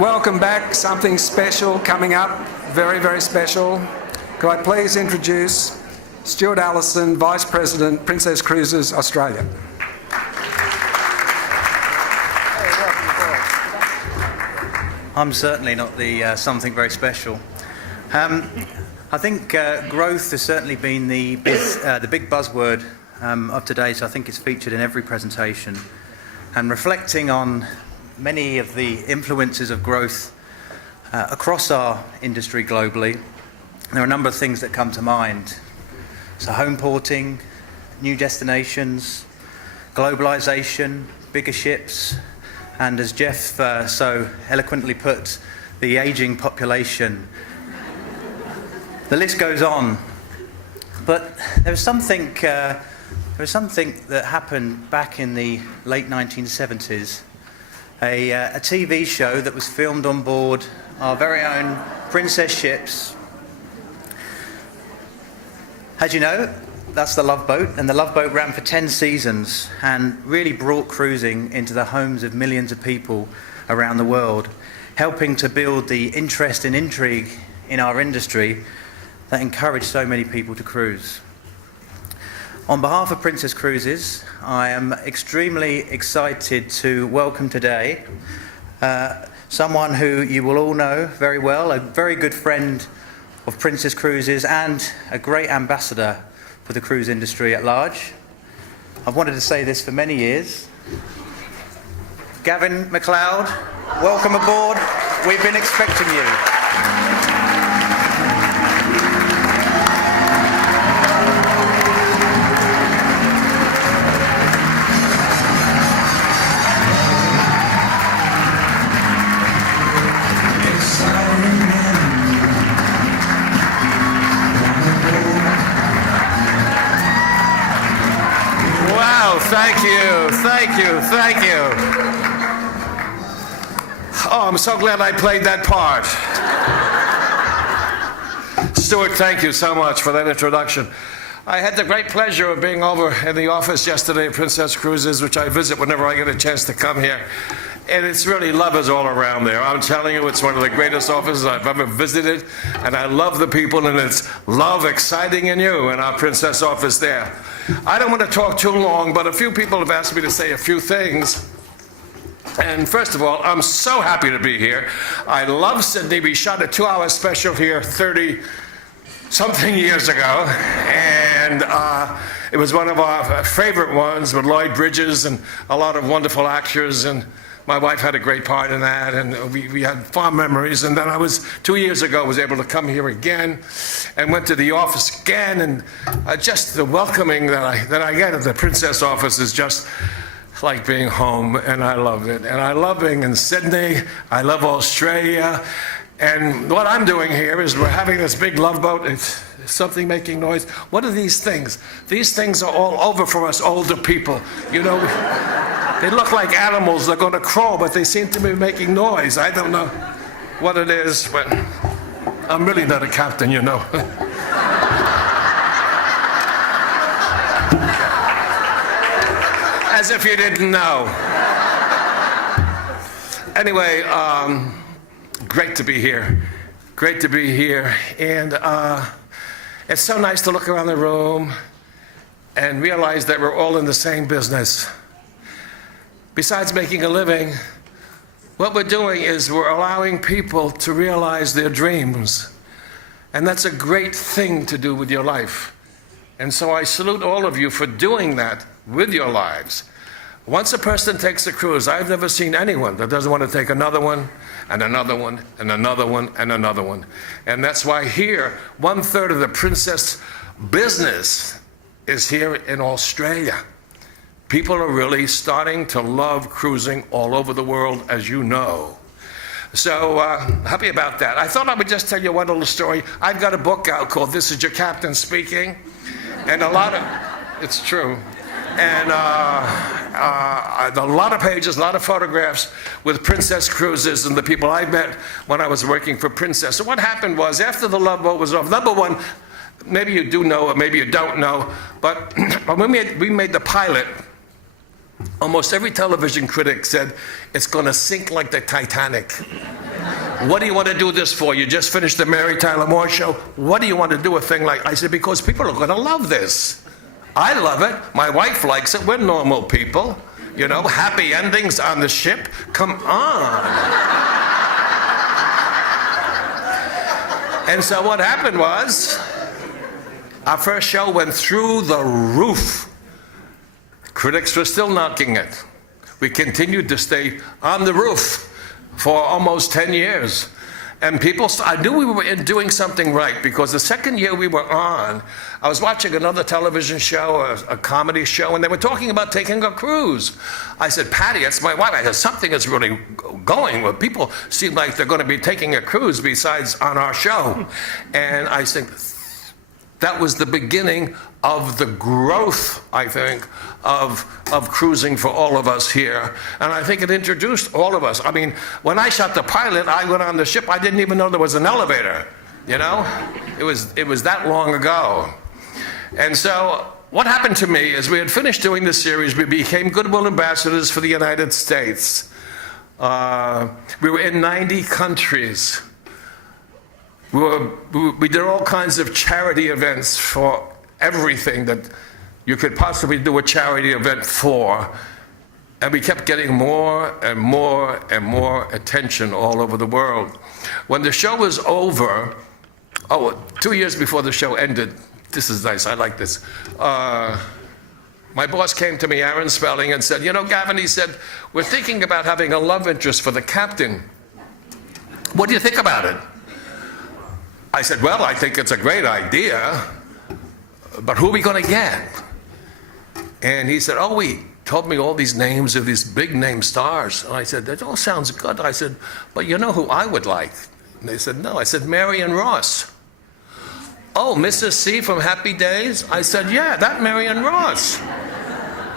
Welcome back. Something special coming up. Very, very special. Could I please introduce Stuart Allison, Vice President, Princess Cruises Australia. I'm certainly not the something very special. I think growth has certainly been the big buzzword of today, so I think it's featured in every presentation. And reflecting on many of the influences of growth across our industry globally, there are a number of things that come to mind. So home porting, new destinations, globalisation, bigger ships, and as Jeff so eloquently put, the ageing population. The list goes on. But there was something that happened back in the late 1970s. A TV show that was filmed on board our very own Princess ships. As you know, that's the Love Boat, and the Love Boat ran for 10 seasons and really brought cruising into the homes of millions of people around the world, helping to build the interest and intrigue in our industry that encouraged so many people to cruise. On behalf of Princess Cruises, I am extremely excited to welcome today someone who you will all know very well, a very good friend of Princess Cruises and a great ambassador for the cruise industry at large. I've wanted to say this for many years. Gavin McLeod, welcome aboard. We've been expecting you. Thank you. Oh, I'm so glad I played that part. Stuart, thank you so much for that introduction. I had the great pleasure of being over in the office yesterday at Princess Cruises, which I visit whenever I get a chance to come here. And it's really lovers all around there. I'm telling you, it's one of the greatest offices I've ever visited. And I love the people, and it's love exciting in you in our Princess office there. I don't want to talk too long, but a few people have asked me to say a few things. And first of all, I'm so happy to be here. I love Sydney. We shot a 2-hour special here 30-something years ago. And it was one of our favorite ones with Lloyd Bridges and a lot of wonderful actors. And my wife had a great part in that, and we had fond memories. And then 2 years ago, was able to come here again and went to the office again. And just the welcoming that I get at the Princess office is just like being home, and I love it. And I love being in Sydney. I love Australia. And what I'm doing here is we're having this big Love Boat. It's something making noise. What are these things? These things are all over for us older people. You know, they look like animals. They're going to crawl, but they seem to be making noise. I don't know what it is, but I'm really not a captain, you know. As if you didn't know. Anyway, great to be here. Great to be here. And it's so nice to look around the room and realize that we're all in the same business. Besides making a living, what we're doing is we're allowing people to realize their dreams. And that's a great thing to do with your life. And so I salute all of you for doing that with your lives. Once a person takes a cruise, I've never seen anyone that doesn't want to take another one, and another one, and another one, and another one. And that's why here, 1/3 of the Princess business is here in Australia. People are really starting to love cruising all over the world, as you know. So happy about that. I thought I would just tell you one little story. I've got a book out called This Is Your Captain Speaking. And it's true. And a lot of pages, a lot of photographs with Princess Cruises and the people I met when I was working for Princess. So what happened was, after the Love Boat was off, number one, maybe you do know or maybe you don't know, but when we made the pilot, almost every television critic said, it's going to sink like the Titanic. What do you want to do this for? You just finished the Mary Tyler Moore show. What do you want to do a thing like? I said, because people are going to love this. I love it. My wife likes it. We're normal people. You know, happy endings on the ship. Come on. And so what happened was, our first show went through the roof. Critics were still knocking it. We continued to stay on the roof for almost 10 years. And people, I knew we were doing something right, because the second year we were on, I was watching another television show, a comedy show, and they were talking about taking a cruise. I said, Patty, that's my wife. I said, something is really going where people seem like they're going to be taking a cruise besides on our show. And I said, that was the beginning of the growth, I think, of cruising for all of us here. And I think it introduced all of us. I mean, when I shot the pilot, I went on the ship, I didn't even know there was an elevator, you know? It was that long ago. And so what happened to me is we had finished doing this series, we became goodwill ambassadors for the United States. We were in 90 countries. We did all kinds of charity events for everything that you could possibly do a charity event for. And we kept getting more and more and more attention all over the world. When the show was over, 2 years before the show ended, this is nice, I like this. My boss came to me, Aaron Spelling, and said, you know, Gavin, he said, we're thinking about having a love interest for the captain. What do you think about it? I said, well, I think it's a great idea, but who are we going to get? And he said, he told me all these names of these big name stars. And I said, that all sounds good. I said, but you know who I would like? And they said, no. I said, Marion Ross. Oh, Mrs. C from Happy Days? I said, yeah, that Marion Ross.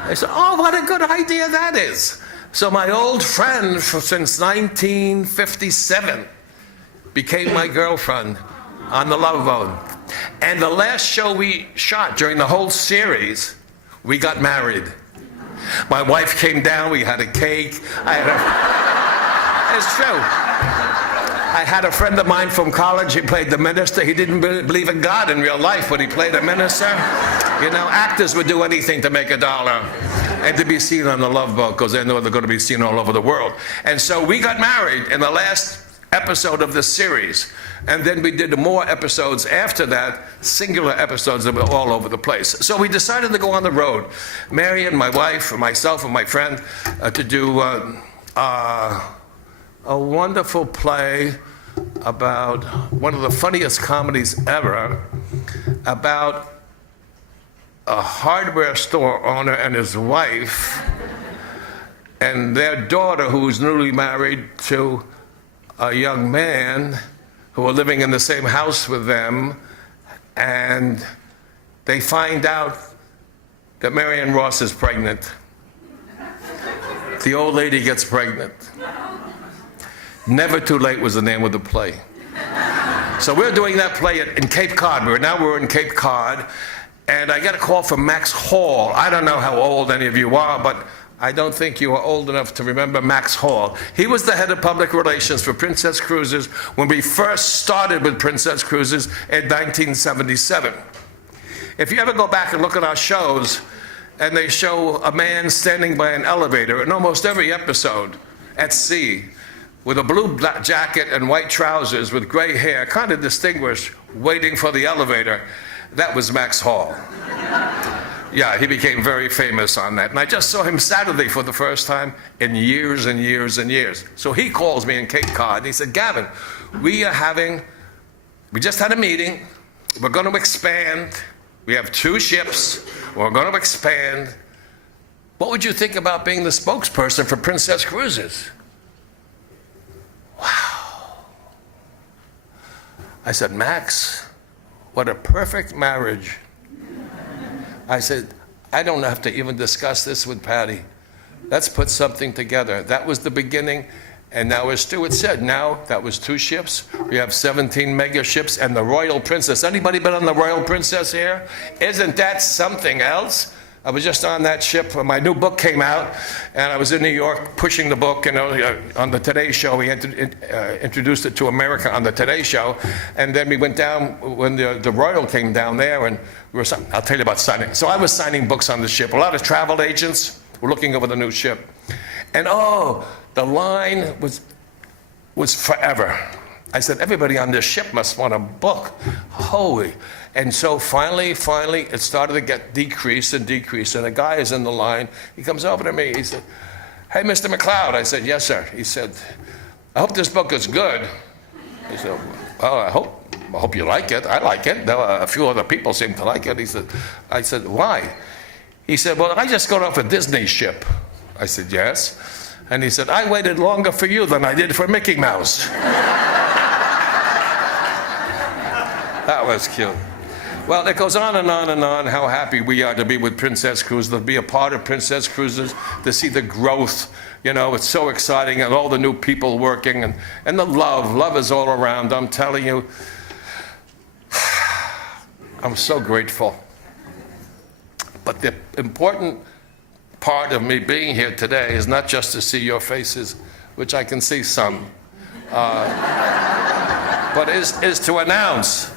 They said, oh, what a good idea that is. So my old friend since 1957 became my girlfriend on the Love Boat. And the last show we shot during the whole series, we got married. My wife came down, we had a cake. It's true. I had a friend of mine from college, he played the minister. He didn't believe in God in real life, but he played a minister. You know, actors would do anything to make $1 and to be seen on the Love Boat, because they know they're going to be seen all over the world. And so we got married in the last episode of this series. And then we did more episodes after that, singular episodes that were all over the place. So we decided to go on the road, Marion, my wife, and myself, and my friend, to do a wonderful play about one of the funniest comedies ever, about a hardware store owner and his wife, and their daughter, who was newly married to a young man who were living in the same house with them, and they find out that Marion Ross is pregnant. The old lady gets pregnant. Never Too Late was the name of the play. So we're doing that play in Cape Cod. We're in Cape Cod, and I get a call from Max Hall. I don't know how old any of you are, but I don't think you are old enough to remember Max Hall. He was the head of public relations for Princess Cruises when we first started with Princess Cruises in 1977. If you ever go back and look at our shows, and they show a man standing by an elevator in almost every episode at sea, with a blue jacket and white trousers with gray hair, kind of distinguished, waiting for the elevator, that was Max Hall. Yeah, he became very famous on that. And I just saw him Saturday for the first time in years and years and years. So he calls me in Cape Cod, and he said, Gavin, we just had a meeting. We're going to expand. We have 2 ships. We're going to expand. What would you think about being the spokesperson for Princess Cruises? Wow. I said, Max, what a perfect marriage. I said, I don't have to even discuss this with Patty. Let's put something together. That was the beginning. And now, as Stuart said, now that was 2 ships. We have 17 mega ships and the Royal Princess. Anybody been on the Royal Princess here? Isn't that something else? I was just on that ship when my new book came out, and I was in New York pushing the book, on the Today Show. We introduced it to America on the Today Show, and then we went down when the Royal came down there, and I'll tell you about signing. So I was signing books on the ship. A lot of travel agents were looking over the new ship, and the line was forever. I said, everybody on this ship must want a book. Holy. And so finally, it started to get decrease, and a guy is in the line. He comes over to me. He said, hey, Mr. McLeod. I said, yes, sir. He said, I hope this book is good. I said, well, I hope you like it. I like it. A few other people seem to like it. I said, why? He said, well, I just got off a Disney ship. I said, yes. And he said, I waited longer for you than I did for Mickey Mouse. That was cute. Well, it goes on and on and on, how happy we are to be with Princess Cruises, to be a part of Princess Cruises, to see the growth. It's so exciting, and all the new people working, and the love is all around. I'm telling you, I'm so grateful. But the important part of me being here today is not just to see your faces, which I can see some, but is to announce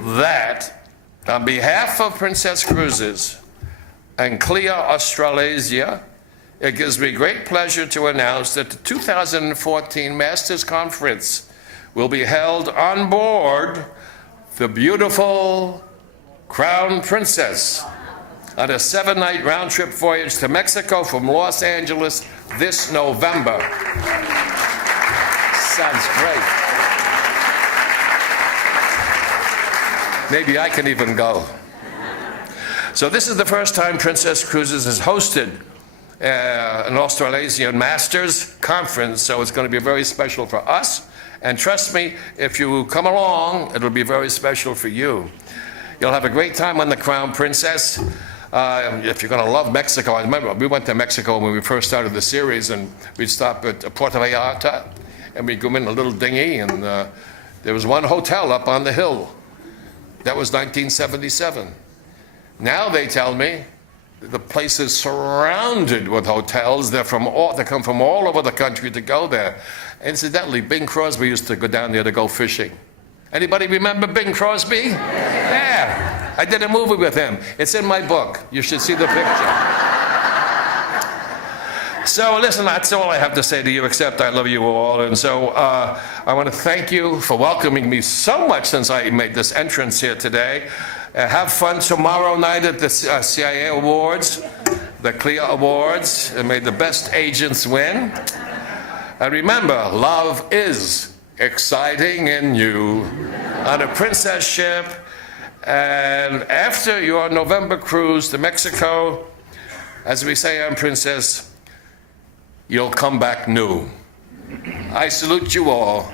that on behalf of Princess Cruises and Clear Australasia, it gives me great pleasure to announce that the 2014 Masters Conference will be held on board the beautiful Crown Princess on a 7-night round-trip voyage to Mexico from Los Angeles this November. Sounds great. Maybe I can even go. So this is the first time Princess Cruises has hosted an Australasian Masters Conference, so it's going to be very special for us. And trust me, if you come along, it'll be very special for you. You'll have a great time on the Crown Princess. If you're going to love Mexico, I remember we went to Mexico when we first started the series, and we'd stop at Puerto Vallarta, and we'd go in a little dinghy, and there was one hotel up on the hill. That was 1977. Now they tell me the place is surrounded with hotels. They come from all over the country to go there. Incidentally, Bing Crosby used to go down there to go fishing. Anybody remember Bing Crosby? Yeah, I did a movie with him. It's in my book. You should see the picture. So listen, that's all I have to say to you, except I love you all. And so I want to thank you for welcoming me so much since I made this entrance here today. Have fun tomorrow night at the CIA Awards, the CLIA Awards, and may the best agents win. And remember, love is exciting and new on a princess ship. And after your November cruise to Mexico, as we say on Princess, you'll come back new. I salute you all.